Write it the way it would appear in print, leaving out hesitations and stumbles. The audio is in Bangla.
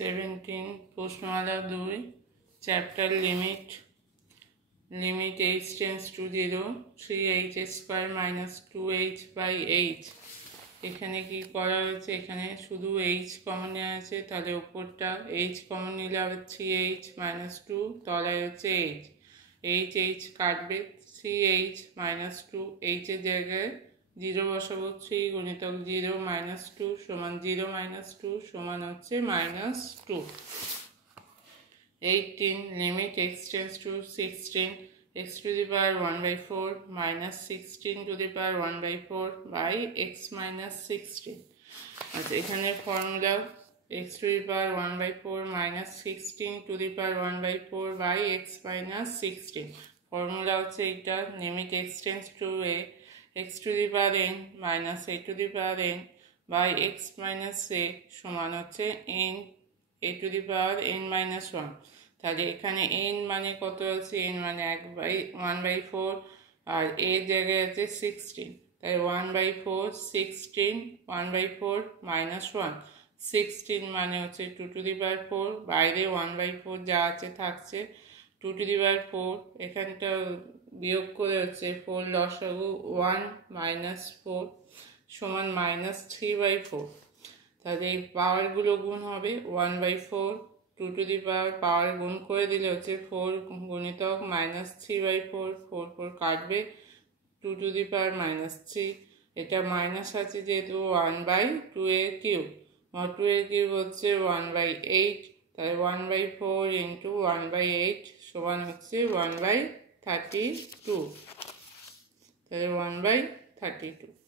17 প্রশ্নমালা 2 chapter limit h tends to 0 3h square minus 2h by h। এখানে কি করা হয়েছে, এখানে শুধু h কমন নেওয়া আছে, তাহলে উপরটা h কমন নিলে হবে 3h মাইনাস 2, তলায় হচ্ছে h কাটবে, 3h মাইনাস 2 h এর জায়গায় 0 বসাবো, 3 গুণিতক 0 মাইনাস 2 সমান 0 মাইনাস 2 সমান হচ্ছে minus 2। 18 limit x tends to 16 x to the power 1/4 minus 16 to the power 1/4 by x minus 16। আচ্ছা, এখানে formula x to the power 1/4 minus 16 to the power 1/4 by x minus 16। Formula হচ্ছে এটা, limit x tends to x to the power n minus a to the power n by x minus a সমান হচ্ছে n a to the power n minus 1। তাহলে এখানে n মানে কত আছে, n মানে 1/4 আর a জায়গায় আছে 16, তাই 1/4 16 1/4 মাইনাস 1, 16 মানে হচ্ছে 2 টু দি পাওয়ার 4, বাইরে 1/4 যা আছে থাকছে, 2 টু দি পাওয়ার 4 এখানটা বিয়োগ করে হচ্ছে 4 লসাগু 1 মাইনাস 4 সমান মাইনাস 3/4। তাহলে এই পাওয়ারগুলো গুণ হবে 1/4 2 টু দি পাওয়ার গুণ করে দিলে হচ্ছে 4 গুণিতক মাইনাস 3/4, 4 4 কাটবে, 2 টু দি পাওয়ার মাইনাস 3, এটা মাইনাস আছে যেহেতু 1/2 এর কিউব, 2 এর কিউব হচ্ছে 1/8, তাই 1/4 ইন্টু 1/8 সমান হচ্ছে 1/32, তাহলে 1/32।